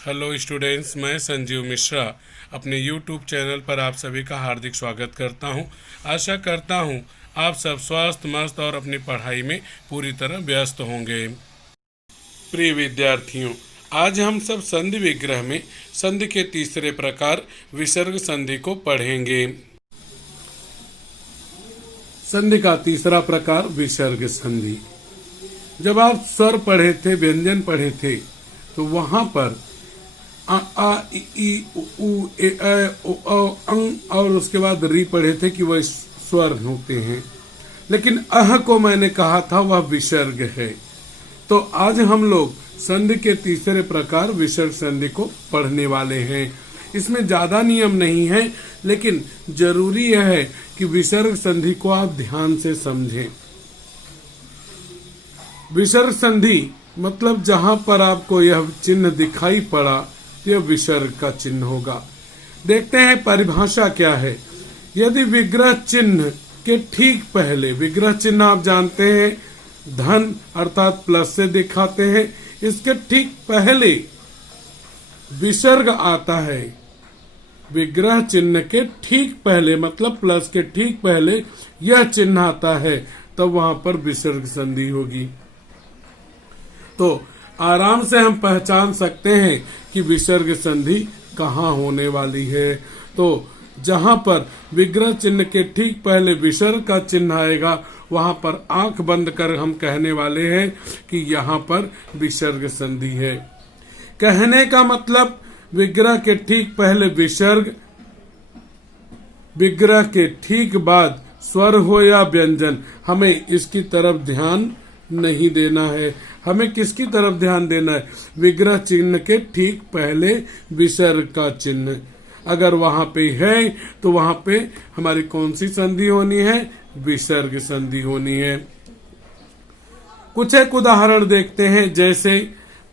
Hello students, मैं संजीव मिश्रा अपने YouTube channel पर आप सभी का हार्दिक स्वागत करता हूं। आशा करता हूं आप सब स्वस्थ मस्त और अपनी पढ़ाई में पूरी तरह व्यस्त होंगे। प्रिय विद्यार्थियों, आज हम सब संधि विग्रह में संधि के तीसरे प्रकार विसर्ग संधि को पढ़ेंगे। संधि का तीसरा प्रकार विसर्ग संधि। जब आप स्वर पढ़े थे, व्यंजन पढ़े थे, तो वहां पर आ आ ई उ ए ओ अंग और उसके बाद री पढ़े थे कि वह स्वर होते हैं, लेकिन अह को मैंने कहा था वह विसर्ग है। तो आज हम लोग संधि के तीसरे प्रकार विसर्ग संधि को पढ़ने वाले हैं। इसमें ज्यादा नियम नहीं है, लेकिन जरूरी यह है कि विसर्ग संधि को आप ध्यान से समझें। विसर्ग संधि मतलब जहां पर आपको यह चिन्ह दिखाई पड़ा, यह विसर्ग का चिन्ह होगा। देखते हैं परिभाषा क्या है। यदि विग्रह चिन्ह के ठीक पहले, विग्रह चिन्ह आप जानते हैं धन अर्थात प्लस से दिखाते हैं, इसके ठीक पहले विसर्ग आता है। विग्रह चिन्ह के ठीक पहले मतलब प्लस के ठीक पहले यह चिन्ह आता है, तब वहां पर विसर्ग संधि होगी। तो आराम से हम पहचान सकते हैं कि विसर्ग संधि कहाँ होने वाली है। तो जहां पर विग्रह चिन्ह के ठीक पहले विसर्ग का चिन्ह आएगा, वहां पर आंख बंद कर हम कहने वाले हैं कि यहाँ पर विसर्ग संधि है। कहने का मतलब विग्रह के ठीक पहले विसर्ग, विग्रह के ठीक बाद स्वर हो या व्यंजन, हमें इसकी तरफ ध्यान नहीं देना है। हमें किसकी तरफ ध्यान देना है? विग्रह चिन्ह के ठीक पहले विसर्ग का चिन्ह अगर वहां पे है, तो वहां पे हमारी कौन सी संधि होनी है? विसर्ग संधि होनी है। कुछ एक उदाहरण देखते हैं, जैसे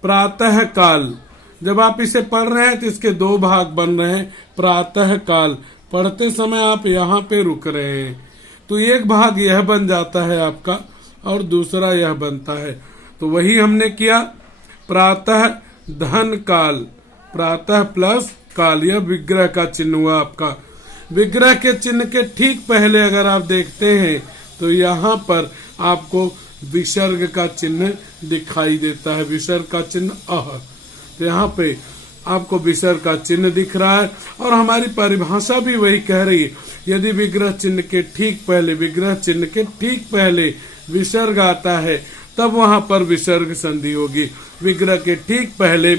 प्रातः काल। जब आप इसे पढ़ रहे हैं तो इसके दो भाग बन रहे हैं। प्रातः काल पढ़ते समय आप यहाँ पे रुक रहे हैं, तो एक भाग यह बन जाता है आपका और दूसरा यह बनता है। तो वही हमने किया। प्रातः धन काल, प्रातः प्लस काल, यह विग्रह का चिन्ह हुआ आपका। विग्रह के चिन्ह के ठीक पहले अगर आप देखते हैं तो यहाँ पर आपको विसर्ग का चिन्ह दिखाई देता है। विसर्ग का चिन्ह अह, तो यहाँ पे आपको विसर्ग का चिन्ह दिख रहा है। और हमारी परिभाषा भी वही कह रही है, यदि विग्रह चिन्ह के ठीक पहले, विग्रह चिन्ह के ठीक पहले विसर्ग आता है, तब वहां पर विसर्ग संधि होगी। विग्रह के ठीक पहले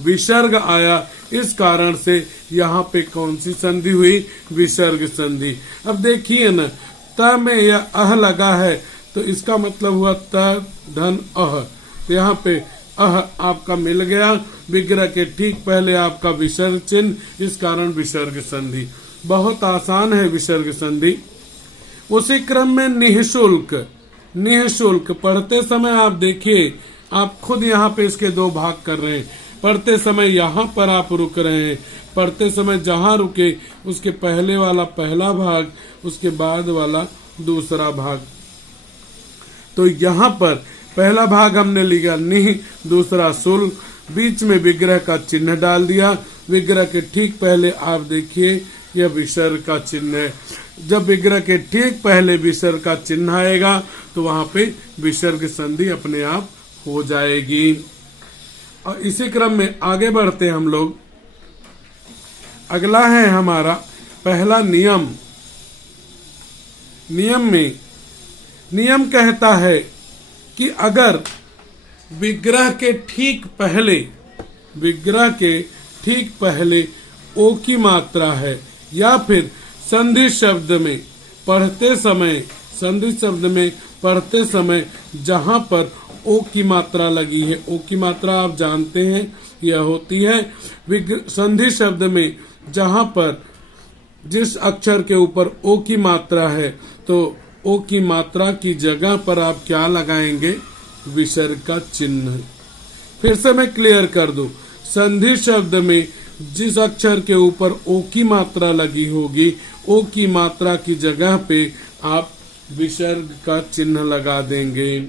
विसर्ग आया, इस कारण से यहाँ पे कौन सी संधि हुई? विसर्ग संधि। अब देखिए न, त में यह अह लगा है, तो इसका मतलब हुआ त धन अह। तो यहाँ पे अह आपका मिल गया, विग्रह के ठीक पहले आपका विसर्ग चिन्ह, इस कारण विसर्ग संधि। बहुत आसान है विसर्ग संधि। उसी क्रम में निःशुल्क, निःशुल्क पढ़ते समय आप देखिए, आप खुद यहाँ पे इसके दो भाग कर रहे हैं। पढ़ते समय यहाँ पर आप रुक रहे हैं, पढ़ते समय जहाँ रुके उसके पहले वाला पहला भाग, उसके बाद वाला दूसरा भाग। तो यहाँ पर पहला भाग हमने लिया निह, दूसरा शुल्क, बीच में विग्रह का चिन्ह डाल दिया। विग्रह के ठीक पहले आप देखिए यह विसर्ग का चिन्ह है। जब विग्रह के ठीक पहले विसर्ग का चिन्ह आएगा, तो वहां पे विसर्ग संधि अपने आप हो जाएगी। और इसी क्रम में आगे बढ़ते हैं हम लोग। अगला है हमारा पहला नियम। नियम कहता है कि अगर विग्रह के ठीक पहले, विग्रह के ठीक पहले ओ की मात्रा है, या फिर संधि शब्द में पढ़ते समय, संधि शब्द में पढ़ते समय जहां पर ओ की मात्रा लगी है, ओ की मात्रा आप जानते हैं यह होती है संधि शब्द में जहां पर जिस अक्षर के ऊपर ओ की मात्रा है, तो ओ की मात्रा की जगह पर आप क्या लगाएंगे? विसर्ग का चिन्ह। फिर से मैं क्लियर कर दूं, संधि शब्द में जिस अक्षर के ऊपर ओ की मात्रा लगी होगी, ओ की मात्रा की जगह पे आप विसर्ग का चिन्ह लगा देंगे।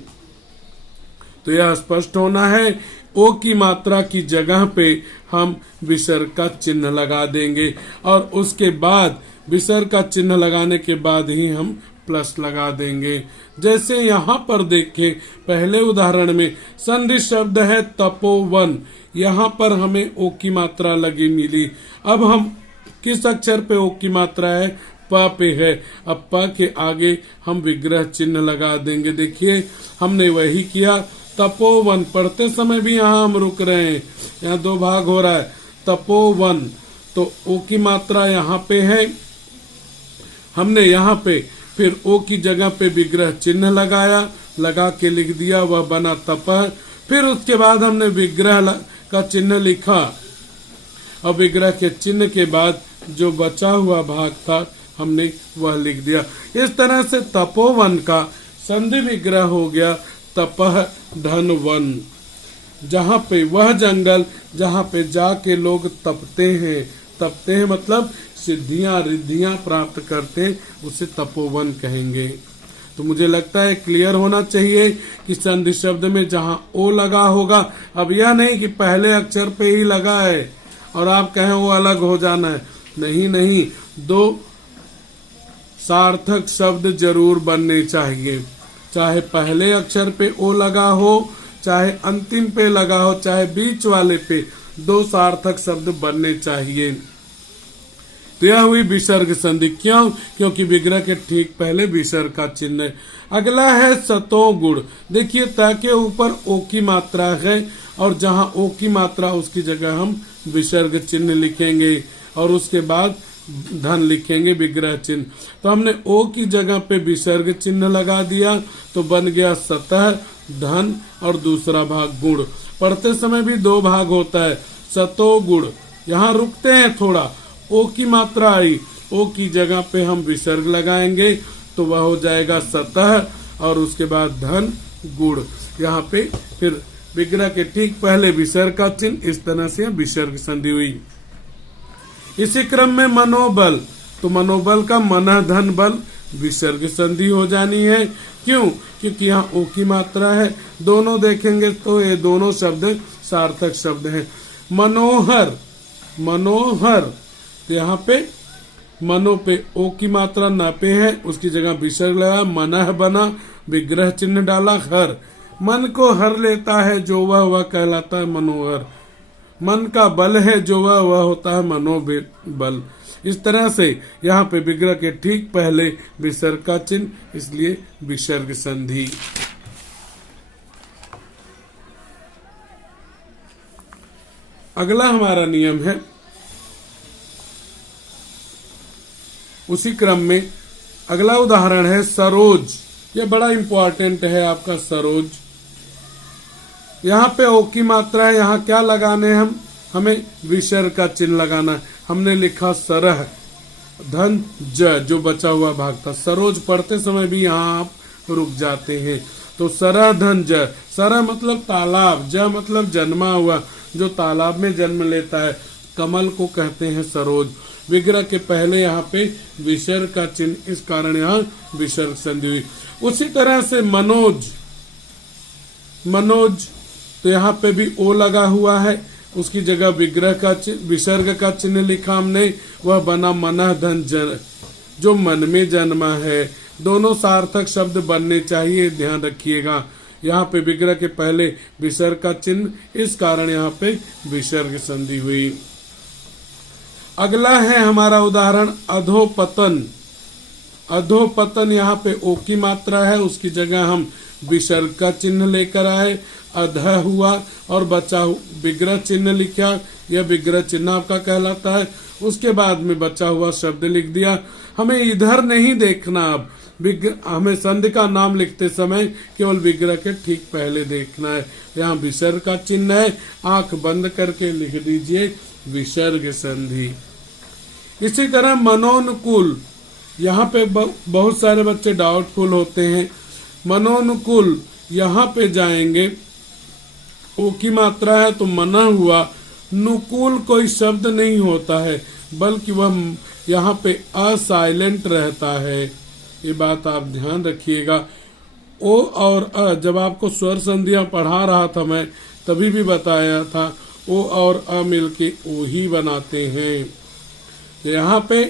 तो यह स्पष्ट होना है ओ की मात्रा की जगह पे हम विसर्ग का चिन्ह लगा देंगे और उसके बाद विसर्ग का चिन्ह लगाने के बाद ही हम प्लस लगा देंगे। जैसे यहाँ पर देखें, पहले उदाहरण में संधि शब्द है तपोवन, यहाँ पर हमें ओ की मात्रा लगी मिली। अब हम किस अक्षर पे ओ की मात्रा है? प पे है। अब प के आगे हम विग्रह चिन्ह लगा देंगे। देखिए हमने वही किया। तपोवन पढ़ते समय भी यहाँ हम रुक रहे हैं, यहाँ दो भाग हो रहा है। तपोवन, तो ओ की मात्रा यहाँ पे है, हमने यहाँ पे फिर ओ की जगह पे विग्रह चिन्ह लगाया, लगा के लिख दिया, वह बना तपह। फिर उसके बाद हमने विग्रह का चिन्ह लिखा और विग्रह के चिन्ह के बाद जो बचा हुआ भाग था हमने वह लिख दिया। इस तरह से तपोवन का संधि विग्रह हो गया तपह धन वन, जहाँ पे वह जंगल जहाँ पे जाके लोग तपते हैं मतलब सिद्धियां रिद्धियां प्राप्त करते हैं, उसे तपोवन कहेंगे। तो मुझे लगता है क्लियर होना चाहिए कि संधि शब्द में जहाँ ओ लगा होगा, अब यह नहीं कि पहले अक्षर पे ही लगा है और आप कहें वो अलग हो जाना है, नहीं, दो सार्थक शब्द जरूर बनने चाहिए, चाहे पहले अक्षर पे ओ लगा हो, चाहे अंतिम पे लगा हो, चाहे बीच वाले पे, दो सार्थक शब्द बनने चाहिए। तो यह हुई विसर्ग संधि। क्यों? क्योंकि विग्रह के ठीक पहले विसर्ग का चिन्ह है। अगला है सतो गुण। देखिए त के ऊपर ओ की मात्रा है और जहां ओ की मात्रा उसकी जगह हम विसर्ग चिन्ह लिखेंगे और उसके बाद धन लिखेंगे विग्रह चिन्ह। तो हमने ओ की जगह पे विसर्ग चिन्ह लगा दिया तो बन गया सतह धन और दूसरा भाग गुण। पढ़ते समय भी दो भाग होता है, सतो गुण। यहाँ रुकते हैं थोड़ा, ओ की मात्रा आई, ओ की जगह पे हम विसर्ग लगाएंगे तो वह हो जाएगा सतह और उसके बाद धन गुण। यहाँ पे फिर विग्रह के ठीक पहले विसर्ग का चिन्ह, इस तरह से विसर्ग संधि हुई। इसी क्रम में मनोबल, तो मनोबल का मन धन बल विसर्ग संधि हो जानी है। क्यों? क्योंकि यहाँ ओ की मात्रा है। दोनों देखेंगे तो ये दोनों शब्द सार्थक शब्द हैं। मनोहर, तो यहाँ पे मनो पे ओ की मात्रा न पे है, उसकी जगह विसर्ग लगा, मनः बना, विग्रह चिन्ह डाला, हर। मन को हर लेता है जो वह कहलाता है मनोहर। मन का बल है जो वह होता है मनोबल। इस तरह से यहाँ पे विग्रह के ठीक पहले विसर्ग का चिन्ह, इसलिए विसर्ग संधि। अगला हमारा नियम है, उसी क्रम में अगला उदाहरण है सरोज। यह बड़ा इंपॉर्टेंट है आपका सरोज। यहाँ पे ओ की मात्रा है, यहाँ क्या लगाने हैं हमें विसर्ग का चिन्ह लगाना है। हमने लिखा सरह धन ज, जो बचा हुआ भाग था। सरोज पढ़ते समय भी यहाँ आप रुक जाते हैं। तो सरह धन ज, सरह मतलब तालाब, ज मतलब जन्मा हुआ, जो तालाब में जन्म लेता है, कमल को कहते हैं सरोज। विग्रह के पहले यहाँ पे विसर्ग का चिन्ह, इस कारण यहाँ विसर्ग संधि हुई। उसी तरह से मनोज, तो यहाँ पे भी ओ लगा हुआ है, उसकी जगह विग्रह का विसर्ग का चिन्ह लिखा हमने, वह बना मनः धन जन, जो मन में जन्मा है। दोनों सार्थक शब्द बनने चाहिए, ध्यान रखिएगा। यहाँ पे विग्रह के पहले विसर्ग का चिन्ह, इस कारण यहाँ पे विसर्ग संधि हुई। अगला है हमारा उदाहरण अधोपतन। अधोपतन यहाँ पे ओ की मात्रा है, उसकी जगह हम विसर्ग का चिन्ह लेकर आए, अधः हुआ और बचा विग्रह चिन्ह लिखा, यह विग्रह चिन्ह आपका कहलाता है। उसके बाद में बचा हुआ शब्द लिख दिया। हमें इधर नहीं देखना, अब हमें संधि का नाम लिखते समय केवल विग्रह के ठीक पहले देखना है। यहाँ विसर्ग का चिन्ह है, आंख बंद करके लिख दीजिए विसर्ग संधि। इसी तरह मनोनुकूल, यहाँ पे बहुत सारे बच्चे डाउटफुल होते हैं। मनोनुकूल, यहाँ पे जाएंगे, ओ की मात्रा है तो मना हुआ, नुकूल कोई शब्द नहीं होता है, बल्कि वह यहाँ पे असाइलेंट रहता है। ये बात आप ध्यान रखिएगा। ओ और अ, जब आपको स्वर संधियां पढ़ा रहा था मैं, तभी भी बताया था, ओ और अ मिल के ओ ही बनाते हैं। तो यहाँ पे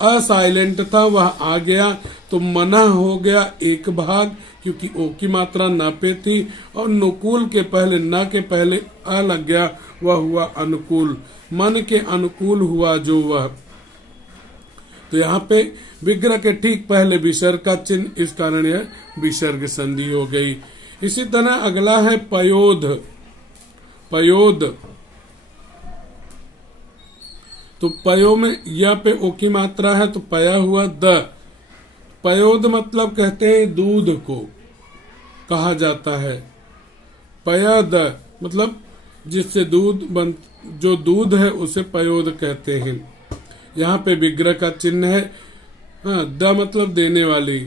अ साइलेंट था, वह आ गया तो मना हो गया एक भाग, क्योंकि ओ की मात्रा न पे थी, और नुकूल के पहले, न के पहले अ लग गया, वह हुआ अनुकूल। मन के अनुकूल हुआ जो वह। तो यहाँ पे विग्रह के ठीक पहले विसर्ग का चिन्ह, इस कारण यह विसर्ग संधि हो गई। इसी तरह अगला है पयोध। पयोध, तो पयो में या पे ओ की मात्रा है तो पया हुआ द। पयोद मतलब कहते हैं दूध को कहा जाता है। पया द मतलब जिससे दूध बन, जो दूध है उसे पयोद कहते हैं। यहाँ पे विग्रह का चिन्ह है, हाँ, द मतलब देने वाली,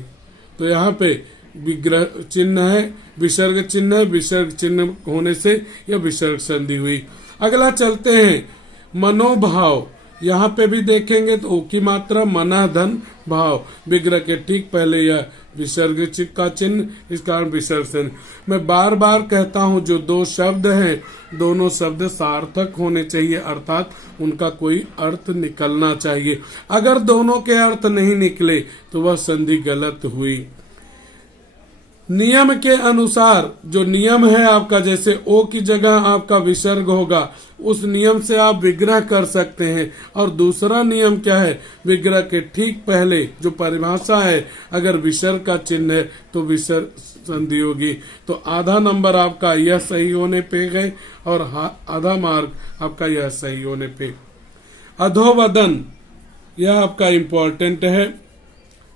तो यहाँ पे विग्रह चिन्ह है, विसर्ग चिन्ह है, विसर्ग चिन्ह होने से यह विसर्ग संधि हुई। अगला चलते हैं मनोभाव। यहाँ पे भी देखेंगे तो ओ की मात्रा, मना धन भाव, विग्रह के ठीक पहले यह विसर्ग का चिन्ह, इस कारण विसर्ग चिन्ह। मैं बार बार कहता हूँ जो दो शब्द हैं, दोनों शब्द सार्थक होने चाहिए, अर्थात उनका कोई अर्थ निकलना चाहिए। अगर दोनों के अर्थ नहीं निकले तो वह संधि गलत हुई। नियम के अनुसार जो नियम है आपका, जैसे ओ की जगह आपका विसर्ग होगा, उस नियम से आप विग्रह कर सकते हैं। और दूसरा नियम क्या है, विग्रह के ठीक पहले जो परिभाषा है, अगर विसर्ग का चिन्ह है तो विसर्ग संधि होगी। तो आधा नंबर आपका यह सही होने पे गए और आधा मार्क आपका यह सही होने पे। अधोवदन, यह आपका इंपॉर्टेंट है,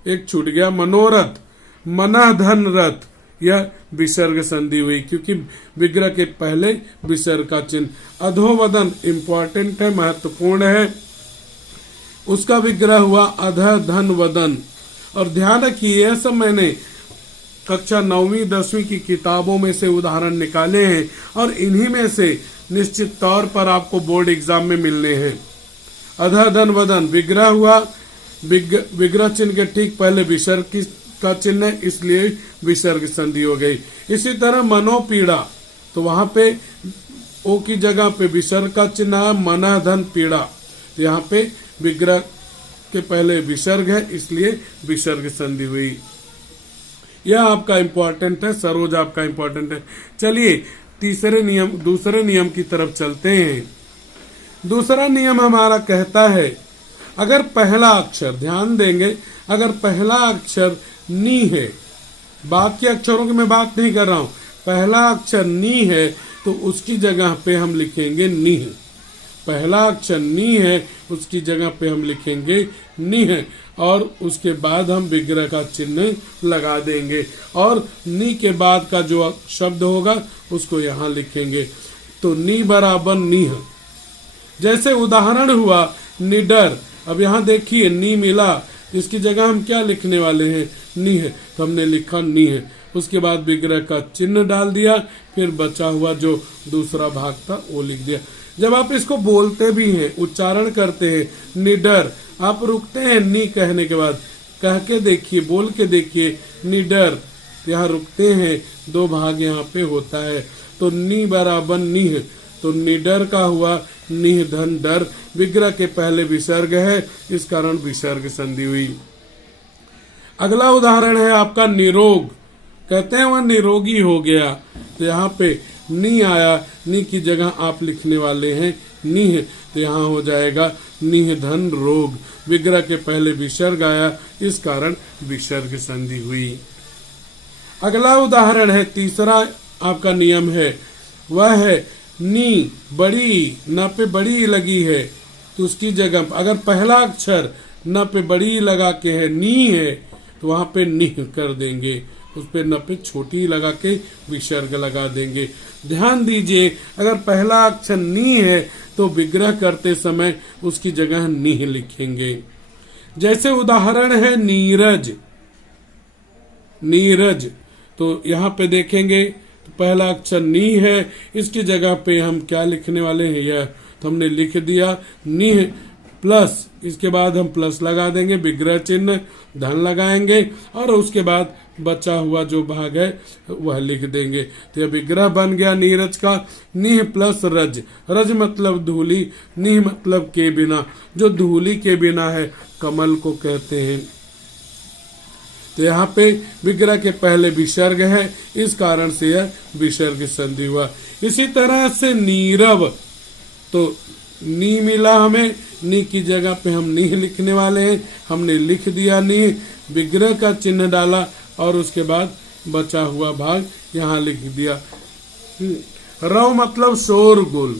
एक छूट गया। मनोरथ, मना धन रथ, यह विसर्ग संधि हुई क्योंकि विग्रह के पहले विसर्ग का चिन्ह। अधोवदन इंपॉर्टेंट है, महत्वपूर्ण है, उसका विग्रह हुआ अध धन वदन। और ध्यान रखिए, यह सब मैंने कक्षा 9वीं 10वीं की किताबों में से उदाहरण निकाले हैं और इन्हीं में से निश्चित तौर पर आपको बोर्ड एग्जाम में मिलने हैं। अध धन वदन विग्रह हुआ, विग्रह चिन्ह के ठीक पहले विसर्ग का चिन्ह है, इसलिए विसर्ग संधि हो गई। इसी तरह मनोपीड़ा, तो वहां पे ओ की जगह पे विसर्ग का चिन्ह है, मना धन पीड़ा, तो यहाँ पे विग्रह के पहले विसर्ग है, इसलिए विसर्ग संधि हुई। यह आपका इंपॉर्टेंट है, सरोज आपका इंपॉर्टेंट है। चलिए दूसरे नियम की तरफ चलते हैं। दूसरा नियम हमारा कहता है, अगर पहला अक्षर, ध्यान देंगे, अगर पहला अक्षर नी है, बाकी अक्षरों की मैं बात नहीं कर रहा हूं, पहला अक्षर नी है तो उसकी जगह पे हम लिखेंगे निह। पहला अक्षर नी है, उसकी जगह पे हम लिखेंगे निह, और उसके बाद हम विग्रह का चिन्ह लगा देंगे और नी के बाद का जो शब्द होगा उसको यहाँ लिखेंगे। तो नी बराबर निह। जैसे उदाहरण हुआ निडर, अब यहाँ देखिए नी मिला, इसकी जगह हम क्या लिखने वाले हैं, नी है, तो हमने लिखा नी है, उसके बाद विग्रह का चिन्ह डाल दिया, फिर बचा हुआ जो दूसरा भाग था वो लिख दिया। जब आप इसको बोलते भी हैं, उच्चारण करते हैं, निडर, आप रुकते हैं नी कहने के बाद, कह के देखिए, बोल के देखिए, निडर, यहाँ रुकते हैं, दो भाग यहाँ पे होता है, तो नी बराबर निह, तो निडर का हुआ निह धन डर, विग्रह के पहले विसर्ग है, इस कारण विसर्ग संधि हुई। अगला उदाहरण है आपका निरोग, कहते हैं वह निरोगी हो गया, तो यहाँ पे नी आया, नी की जगह आप लिखने वाले हैं निह, तो यहाँ हो जाएगा निह धन रोग, विग्रह के पहले विसर्ग आया, इस कारण विसर्ग संधि हुई। अगला उदाहरण है, तीसरा आपका नियम है, वह है नी बड़ी, न पे बड़ी लगी है, तो उसकी जगह अगर पहला अक्षर न पे बड़ी लगा के है, नी है, तो वहां पे निह कर देंगे, उस पे न पे छोटी लगा के विसर्ग लगा देंगे। ध्यान दीजिए, अगर पहला अक्षर नी है तो विग्रह करते समय उसकी जगह निह लिखेंगे। जैसे उदाहरण है नीरज, नीरज, तो यहाँ पे देखेंगे तो पहला अक्षर नी है, इसकी जगह पे हम क्या लिखने वाले हैं, यह, तो हमने लिख दिया निह, प्लस, इसके बाद हम प्लस लगा देंगे, विग्रह चिन्ह, धन लगाएंगे और उसके बाद बचा हुआ जो भाग है वह लिख देंगे। तो यह विग्रह बन गया नीरज का। निह प्लस रज, रज मतलब धूली, निह मतलब के बिना, जो धूली के बिना है कमल को कहते हैं। तो यहाँ पे विग्रह के पहले विसर्ग है, इस कारण से यह विसर्ग संधि हुआ। इसी तरह से नीरव, तो नी मिला हमें, नी की जगह पे हम नीह लिखने वाले हैं, हमने लिख दिया नीह, विग्रह का चिन्ह डाला और उसके बाद बचा हुआ भाग यहाँ लिख दिया। रव मतलब शोरगुल,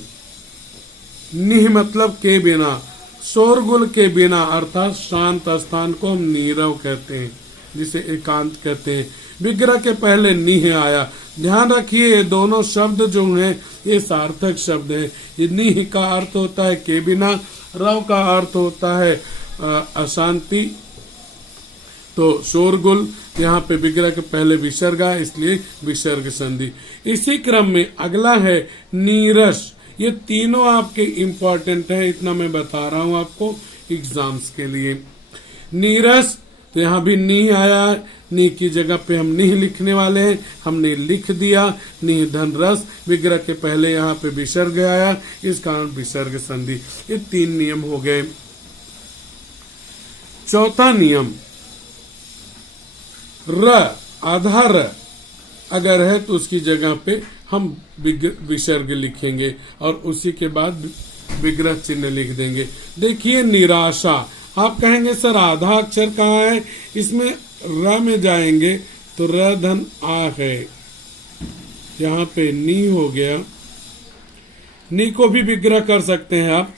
निह मतलब के बिना, शोरगुल के बिना अर्थात शांत स्थान को हम नीरव कहते हैं, जिसे एकांत कहते हैं। विग्रह के पहले निह आया। ध्यान रखिए ये दोनों शब्द जो हैं ये सार्थक शब्द हैं। ये निह का अर्थ होता है के बिना, रव का अर्थ होता है अशांति, तो शोरगुल। यहाँ पे विग्रह के पहले विसर्ग है, इसलिए विसर्ग संधि। इसी क्रम में अगला है नीरस। ये तीनों आपके इम्पोर्टेंट है, इतना मैं बता रहा हूं आपको एग्जाम्स के लिए। नीरस, तो यहाँ भी नी आया है, नी की जगह पे हम निह लिखने वाले हैं, हमने लिख दिया निह धन रस। विग्रह के पहले यहाँ पे विसर्ग आया, इस कारण विसर्ग संधि। ये 3 नियम हो गए। चौथा नियम, र, आधा र अगर है तो उसकी जगह पे हम विसर्ग लिखेंगे और उसी के बाद विग्रह चिन्ह लिख देंगे। देखिए निराशा, आप कहेंगे सर आधा अक्षर कहाँ है, इसमें र में जाएंगे तो र धन आ है, यहाँ पे नी हो गया, नी को भी विग्रह कर सकते हैं आप,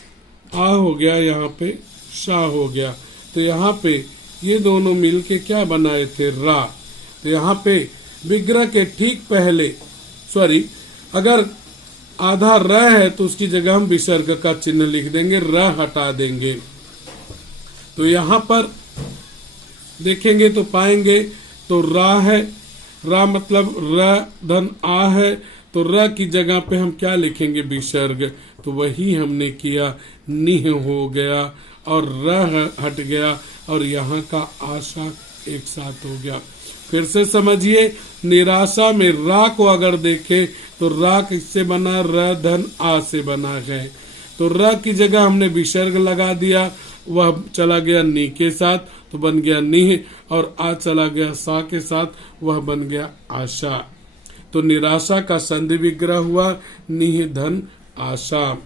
आ हो गया, यहाँ पे शा हो गया। तो यहाँ पे ये दोनों मिलके क्या बनाए थे, रा। तो यहाँ पे विग्रह के ठीक पहले, सॉरी, अगर आधा र है तो उसकी जगह हम विसर्ग का चिन्ह लिख देंगे, र हटा देंगे। तो यहाँ पर देखेंगे तो पाएंगे तो रा है, रा मतलब र धन आ है, तो र की जगह पे हम क्या लिखेंगे, विसर्ग। तो वही हमने किया, निह हो गया और र हट गया और यहाँ का आशा एक साथ हो गया। फिर से समझिए, निराशा में रा को अगर देखें तो रा किससे बना, र धन आ से बना है। तो र की जगह हमने विसर्ग लगा दिया, वह चला गया नी के साथ तो बन गया निह, और आ चला गया सा के साथ, वह बन गया आशा। तो निराशा का संधि विग्रह हुआ निह धन आशा।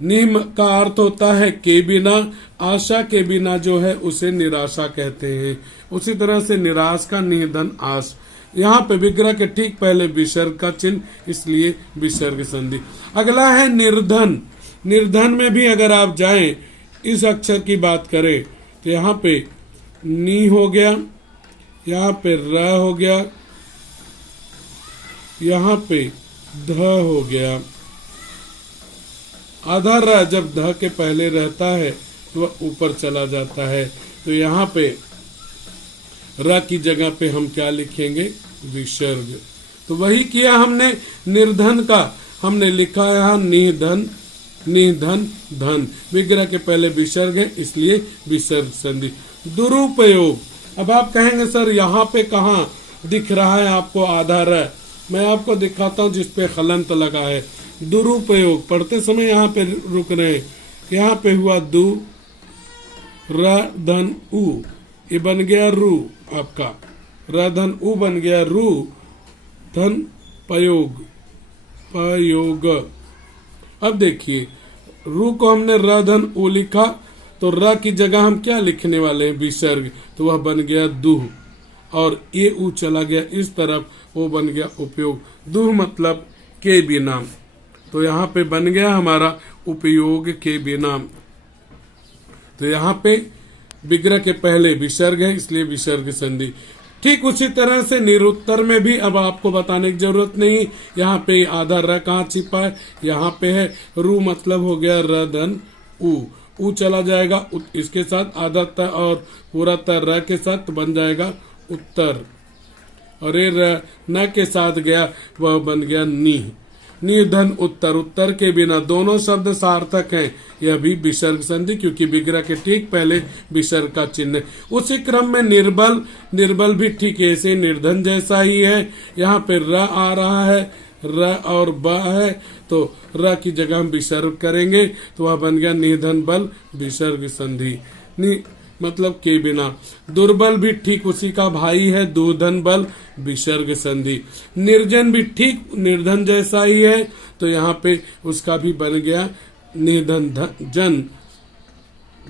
निम का अर्थ होता है के बिना, आशा के बिना जो है उसे निराशा कहते हैं। उसी तरह से निराश का निह धन आश। यहाँ पे विग्रह के ठीक पहले विसर्ग का चिन्ह, इसलिए विसर्ग संधि। अगला है निर्धन। निर्धन में भी अगर आप जाएं, इस अक्षर की बात करें तो यहाँ पे नी हो गया, यहाँ पे र हो गया, यहाँ पे ध हो गया। आधा र जब ध के पहले रहता है तो वह ऊपर चला जाता है। तो यहाँ पे र की जगह पे हम क्या लिखेंगे, विसर्ग। तो वही किया हमने निर्धन का, हमने लिखा है निधन, निधन धन, विग्रह के पहले विसर्ग है इसलिए विसर्ग संधि। दुरुपयोग, अब आप कहेंगे सर यहाँ पे कहाँ दिख रहा है आपको आधा र, मैं आपको दिखाता हूँ जिसपे खलंत लगा है। दुरुपयोग पढ़ते समय यहाँ पे रुक रहे हैं, यहाँ पे हुआ दु र धन उ, ये बन गया रू आपका, र धन उ बन गया रू धन पयोग, पयोग। अब देखिए रू को हमने र धन उ लिखा तो र की जगह हम क्या लिखने वाले हैं, विसर्ग। तो वह बन गया दुह, और ये उ चला गया इस तरफ, वो बन गया उपयोग। दुह मतलब के बिना, तो यहाँ पे बन गया हमारा उपयोग के बिना। तो यहाँ पे विग्रह के पहले विसर्ग है इसलिए विसर्ग संधि। ठीक उसी तरह से निरुत्तर में भी अब आपको बताने की जरूरत नहीं, यहाँ पे आधा र कहाँ छिपा है, यहाँ पे है। रू मतलब हो गया र धन उ चला जाएगा इसके साथ, आधा त और पूरा त र के साथ बन जाएगा उत्तर, और ये र न के साथ गया वह बन गया नी। निर्धन उत्तर, उत्तर के बिना, दोनों शब्द सार्थक हैं। यह भी विसर्ग संधि, क्योंकि विग्रह के ठीक पहले विसर्ग का चिन्ह। उसी क्रम में निर्बल, निर्बल भी ठीक ऐसे निर्धन जैसा ही है। यहाँ पे र आ रहा है, र और ब है, तो र की जगह हम विसर्ग करेंगे, तो वह बन गया निर्धन बल विसर्ग संधि, मतलब के बिना। दुर्बल भी ठीक उसी का भाई है, दुर्धन बल विसर्ग संधि। निर्जन भी ठीक निर्धन जैसा ही है, तो यहाँ पे उसका भी बन गया निर्धन जन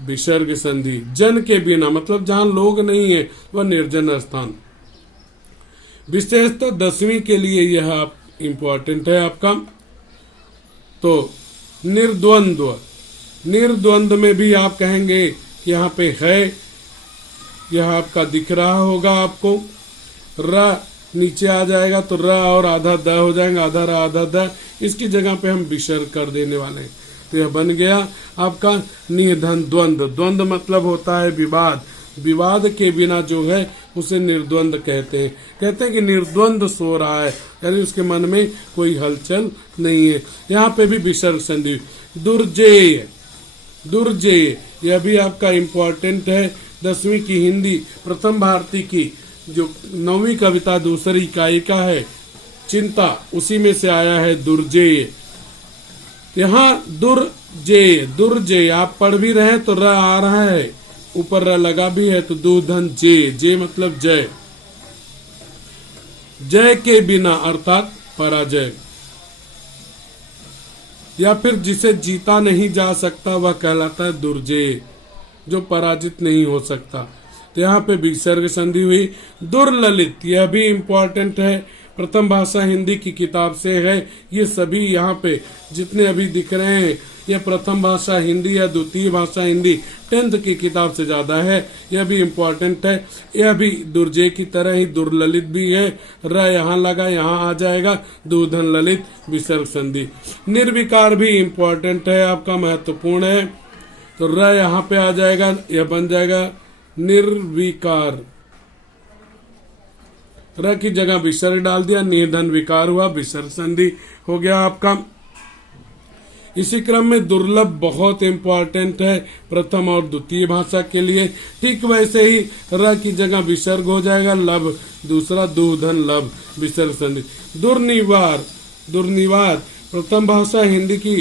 विसर्ग संधि। जन के बिना मतलब जहां लोग नहीं है वह निर्जन स्थान। विशेषतः 10वीं के लिए यह इंपॉर्टेंट है आपका। तो निर्द्वंद्व, निर्द्वंद्व में भी आप कहेंगे यहाँ पे है, यह आपका दिख रहा होगा आपको। र नीचे आ जाएगा तो र और आधा द हो जाएगा, आधा र आधा द, इसकी जगह पे हम विसर्ग कर देने वाले हैं। तो यह बन गया आपका निर्धन द्वंद्व। द्वंद्व मतलब होता है विवाद, विवाद के बिना जो है उसे निर्द्वंद कहते हैं। कहते हैं कि निर्द्वंद सो रहा है, यानी उसके मन में कोई हलचल नहीं है। यहाँ पे भी विसर्ग संधि। दुर्जेय, दुर्जेय यह भी आपका इम्पोर्टेंट है। 10वीं की हिंदी प्रथम भारती की जो 9वीं कविता दूसरी इकाई का है चिंता, उसी में से आया है दुर्जेय। यहाँ दुर्जेय, दुर्जेय आप पढ़ भी रहे तो र आ रहा है, ऊपर र लगा भी है, तो दुर्धन जे, जे मतलब जय। जय के बिना अर्थात पराजय, या फिर जिसे जीता नहीं जा सकता वह कहलाता है दुर्जेय, जो पराजित नहीं हो सकता। तो यहाँ पे विसर्ग संधि हुई। दुर्ललित, यह भी इम्पोर्टेंट है, प्रथम भाषा हिंदी की किताब से है। ये सभी यहाँ पे जितने अभी दिख रहे हैं यह प्रथम भाषा हिंदी या द्वितीय भाषा हिंदी 10th की किताब से ज्यादा है। यह भी इम्पोर्टेंट है। यह भी दुर्जय की तरह ही दुर्ललित भी है। र यहाँ लगा, यहाँ आ जाएगा दुर्धन ललित विसर्ग संधि। निर्विकार भी इम्पोर्टेंट है, आपका महत्वपूर्ण है। तो र यहाँ पे आ जाएगा, यह बन जाएगा निर्विकार। र की जगह विसर्ग डाल दिया, निर्धन विकार हुआ, विसर्ग संधि हो गया आपका। इसी क्रम में दुर्लभ बहुत इंपॉर्टेंट है प्रथम और द्वितीय भाषा के लिए। ठीक वैसे ही र की जगह विसर्ग हो जाएगा, लब दूसरा, दुर्धन लब विसर्ग संधि। दुर्निवार, दुर्निवार प्रथम भाषा हिंदी की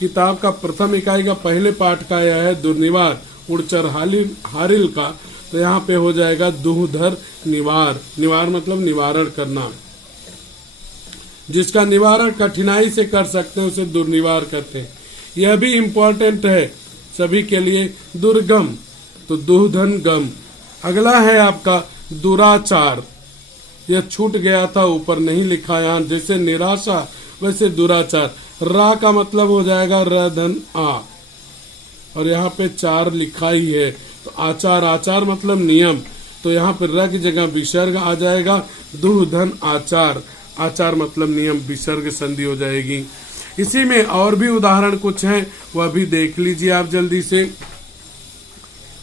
किताब का प्रथम इकाई का पहले पाठ का यह है दुर्निवार, उड़चर हारिल का। तो यहाँ पे हो जाएगा दुहधर निवार। निवार मतलब निवारण करना, जिसका निवारण कठिनाई से कर सकते हैं उसे दुर्निवार कहते हैं। यह भी इम्पोर्टेंट है सभी के लिए। दुर्गम, तो दुहधन गम। अगला है आपका दुराचार, यह छूट गया था, ऊपर नहीं लिखा यहाँ। जैसे निराशा वैसे दुराचार। रा का मतलब हो जाएगा रधन आ, और यहाँ पे चार लिखा ही है, तो आचार, आचार मतलब नियम। तो यहाँ पे र की जगह विसर्ग आ जाएगा, दुहधन आचार, आचार मतलब नियम, विसर्ग संधि हो जाएगी। इसी में और भी उदाहरण कुछ हैं, वह भी देख लीजिए आप जल्दी से।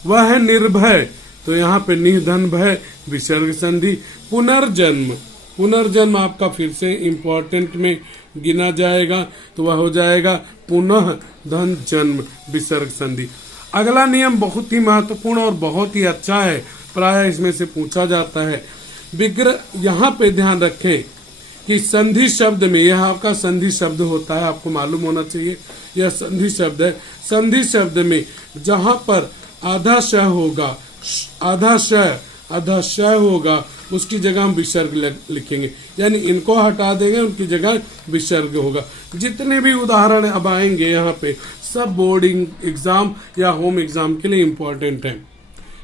वह है निर्भय, तो यहाँ पे निर्धन भय विसर्ग संधि। पुनर्जन्म, पुनर्जन्म आपका फिर से इम्पोर्टेंट में गिना जाएगा, तो वह हो जाएगा पुनः धन जन्म विसर्ग संधि। अगला नियम बहुत ही महत्वपूर्ण और बहुत ही अच्छा है, प्राय इसमें से पूछा जाता है। विग्रह, यहाँ पे ध्यान रखें कि संधि शब्द में, यह आपका संधि शब्द होता है, आपको मालूम होना चाहिए यह संधि शब्द है। संधि शब्द में जहां पर आधा श होगा, आधा श होगा, उसकी जगह हम विसर्ग लिखेंगे, यानी इनको हटा देंगे, उनकी जगह विसर्ग होगा। जितने भी उदाहरण अब आएंगे यहाँ पे सब बोर्डिंग एग्जाम या होम एग्जाम के लिए इम्पोर्टेंट है।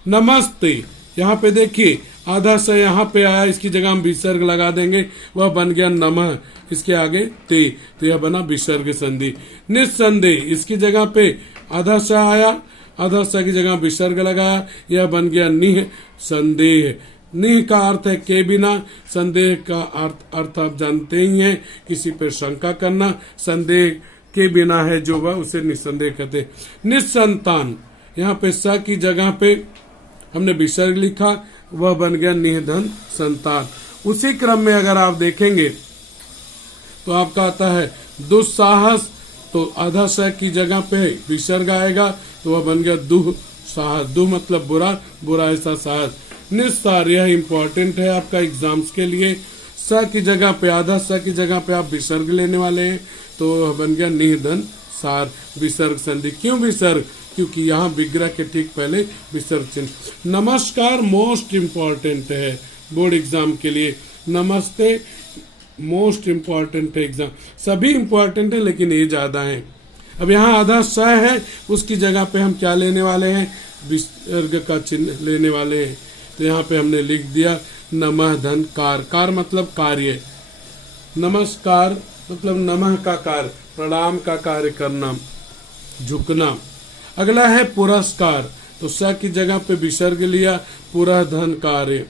नमस्ते, यहाँ पे देखिए आधा स यहाँ पे आया, इसकी जगह हम विसर्ग लगा देंगे, वह बन गया नमः, इसके आगे ते, तो यह बना विसर्ग संधि। निस्संदेह, इसकी जगह पे आधा स आया, आधा स की जगह विसर्ग लगाया, यह बन गया निह संदेह। निह का अर्थ है के बिना, संदेह का अर्थ आप जानते ही हैं, किसी पर शंका करना। संदेह के बिना है जो वह, उसे निस्संदेह कहते हैं। निस्संतान, यहाँ पे स की जगह पे हमने विसर्ग लिखा, वह बन गया निधन संतान। उसी क्रम में अगर आप देखेंगे तो आपका आता है दुस्साहस, तो आधा स की जगह पे विसर्ग आएगा तो वह बन गया दुस्साहस। दुह मतलब बुरा, बुरा ऐसा साहस। निस्सार, यह इंपॉर्टेंट है आपका एग्जाम्स के लिए। स की जगह पे, आधा स की जगह पे आप विसर्ग लेने वाले हैं तो वह बन गया निधन सार, विसर्ग संधि। क्यों विसर्ग? क्योंकि यहाँ विग्रह के ठीक पहले विसर्ग चिन्ह। नमस्कार मोस्ट इम्पॉर्टेंट है बोर्ड एग्जाम के लिए। नमस्ते मोस्ट इम्पॉर्टेंट है एग्जाम, सभी इम्पॉर्टेंट है लेकिन ये ज्यादा है। अब यहाँ आधा स है, उसकी जगह पे हम क्या लेने वाले हैं? विसर्ग का चिन्ह लेने वाले हैं। तो यहाँ पे हमने लिख दिया नमः धन कार। कार मतलब कार्य, नमस्कार मतलब नमः का कार्य, प्रणाम का कार्य करना, झुकना। अगला है पुरस्कार, तो स की जगह पे विसर्ग लिया, पुरः धन कार्य।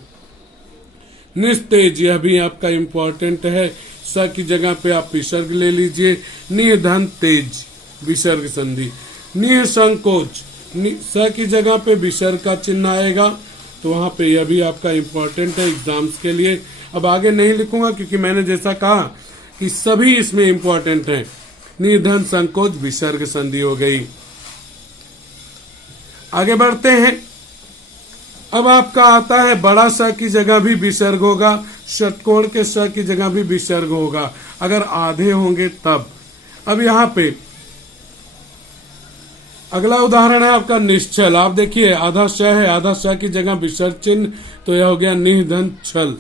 निस्तेज, यह भी आपका इम्पोर्टेंट है। स की जगह पे आप विसर्ग ले लीजिए, निधन तेज, विसर्ग संधि। निसंकोच, स की जगह पे विसर्ग का चिन्ह आएगा तो वहां पे यह भी आपका इम्पोर्टेंट है एग्जाम्स के लिए। अब आगे नहीं लिखूंगा क्योंकि मैंने जैसा कहा कि सभी इसमें इम्पोर्टेंट हैं। निधन संकोच, विसर्ग संधि हो गई। आगे बढ़ते हैं। अब आपका आता है बड़ा स की जगह भी विसर्ग होगा, षटकोण के स की जगह भी विसर्ग होगा अगर आधे होंगे तब। अब यहाँ पे अगला उदाहरण है आपका निश्चल। आप देखिए आधा श है, आधा श की जगह विसर्ग चिन्ह, तो यह हो गया निधन छल।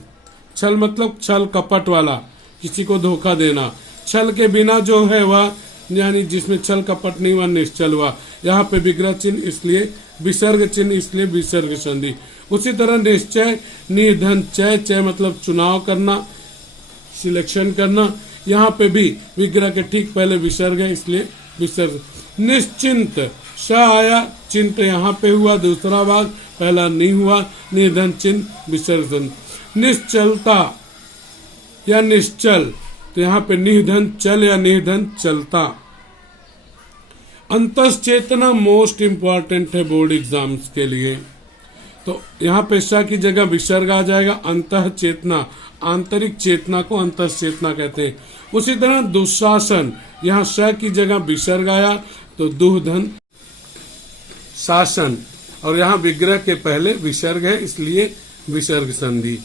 छल मतलब छल कपट वाला, किसी को धोखा देना। छल के बिना जो है वह, यानी जिसमें छल कपट नहीं, वह निश्चल हुआ। यहाँ पे विग्रह चिन्ह इसलिए, विसर्ग चिन्ह इसलिए विसर्ग संधि। उसी तरह निश्चय, निधन चय, चय मतलब चुनाव करना, सिलेक्शन करना। यहाँ पे भी विग्रह के ठीक पहले विसर्ग है इसलिए विसर्ग। निश्चिंत, श आया, चिंत यहाँ पे हुआ दूसरा भाग, पहला नहीं हुआ, निधन चिन्ह विसर्जन। निश्चलता या निश्चल, तो यहाँ पे निधन चल या निधन चलता। अंतश्चेतना मोस्ट इंपॉर्टेंट है बोर्ड एग्जाम्स के लिए, तो यहाँ पे श की जगह विसर्ग आ जाएगा। अंतः चेतना, आंतरिक चेतना को अंतश्चेतना कहते हैं। उसी तरह दुशासन, यहाँ श की जगह विसर्ग आया तो दुधन शासन, और यहाँ विग्रह के पहले विसर्ग है इसलिए विसर्ग संधि।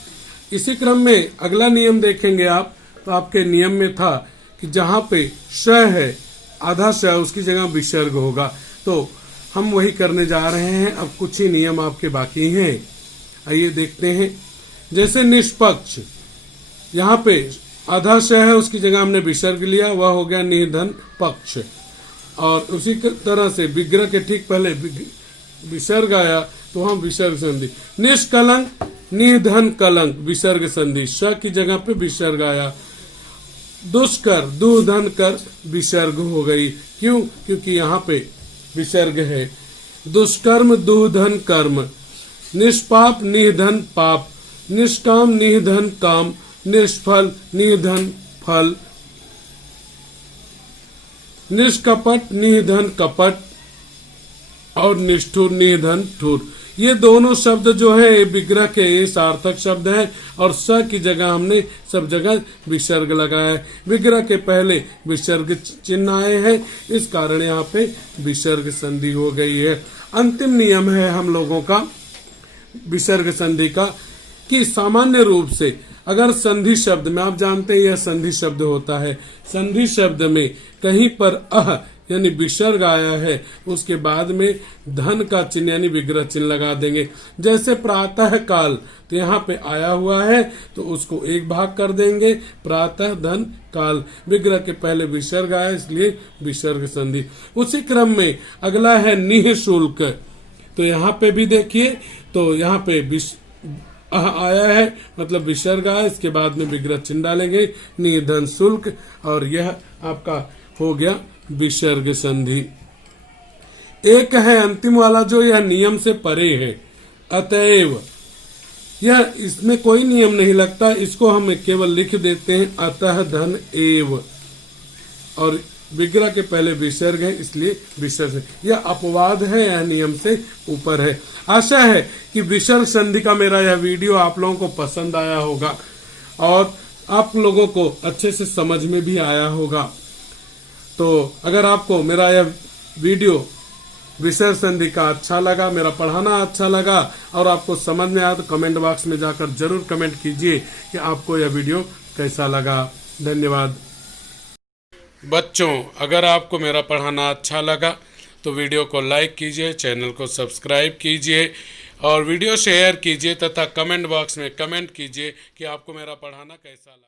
इसी क्रम में अगला नियम देखेंगे आप, तो आपके नियम में था कि जहाँ पे श है, आधा श, उसकी जगह विसर्ग होगा, तो हम वही करने जा रहे हैं। अब कुछ ही नियम आपके बाकी हैं, आइए देखते हैं। जैसे निष्पक्ष, यहाँ पे आधा श है, उसकी जगह हमने विसर्ग लिया, वह हो गया निधन पक्ष। और उसी तरह से विग्रह के ठीक पहले विसर्ग आया तो वहां विसर्ग संधि। निष्कलंक, निधन कलंक, विसर्ग संधि, श की जगह पे विसर्ग आया। दुष्कर, दुधन कर, विसर्ग हो गई। क्यों? क्योंकि यहाँ पे विसर्ग है। दुष्कर्म, दुधन कर्म। निष्पाप, निधन पाप। निष्काम, निधन काम। निष्फल, निधन फल। निष्कपट, निधन कपट, और निष्ठुर, निधन ठुर। ये दोनों शब्द जो है विग्रह के ये सार्थक शब्द हैं, और स की जगह हमने सब जगह विसर्ग लगाया है। विग्रह के पहले विसर्ग चिन्ह आए हैं, इस कारण यहाँ पे विसर्ग संधि हो गई है। अंतिम नियम है हम लोगों का विसर्ग संधि का, कि सामान्य रूप से अगर संधि शब्द में, आप जानते हैं यह संधि शब्द होता है, संधि शब्द में कहीं पर अह यानी विसर्ग आया है, उसके बाद में धन का चिन्ह यानी विग्रह चिन्ह लगा देंगे। जैसे प्रातः काल, तो यहाँ पे आया हुआ है तो उसको एक भाग कर देंगे, प्रातः धन काल, विग्रह के पहले विसर्ग आया इसलिए विसर्ग संधि। उसी क्रम में अगला है निःशुल्क, तो यहाँ पे भी देखिए, तो यहाँ पे आया है मतलब विसर्ग आया, इसके बाद में विग्रह चिन्ह डालेंगे, निधन शुल्क, और यह आपका हो गया विसर्ग संधि। एक है अंतिम वाला जो यह नियम से परे है, अतएव, यह इसमें कोई नियम नहीं लगता, इसको हम केवल लिख देते हैं अतः धन एव, और विग्रह के पहले विसर्ग है इसलिए विसर्ग। यह अपवाद है, यह नियम से ऊपर है। आशा है कि विसर्ग संधि का मेरा यह वीडियो आप लोगों को पसंद आया होगा, और आप लोगों को अच्छे से समझ में भी आया होगा। तो अगर आपको मेरा यह वीडियो विषय संधि का अच्छा लगा, मेरा पढ़ाना अच्छा लगा और आपको समझ में आया तो कमेंट बॉक्स में जाकर जरूर कमेंट कीजिए कि आपको यह वीडियो कैसा लगा। धन्यवाद। बच्चों, अगर आपको मेरा पढ़ाना अच्छा लगा तो वीडियो को लाइक कीजिए, चैनल को सब्सक्राइब कीजिए और वीडियो शेयर कीजिए तथा कमेंट बॉक्स में कमेंट कीजिए कि आपको मेरा पढ़ाना कैसा लगा।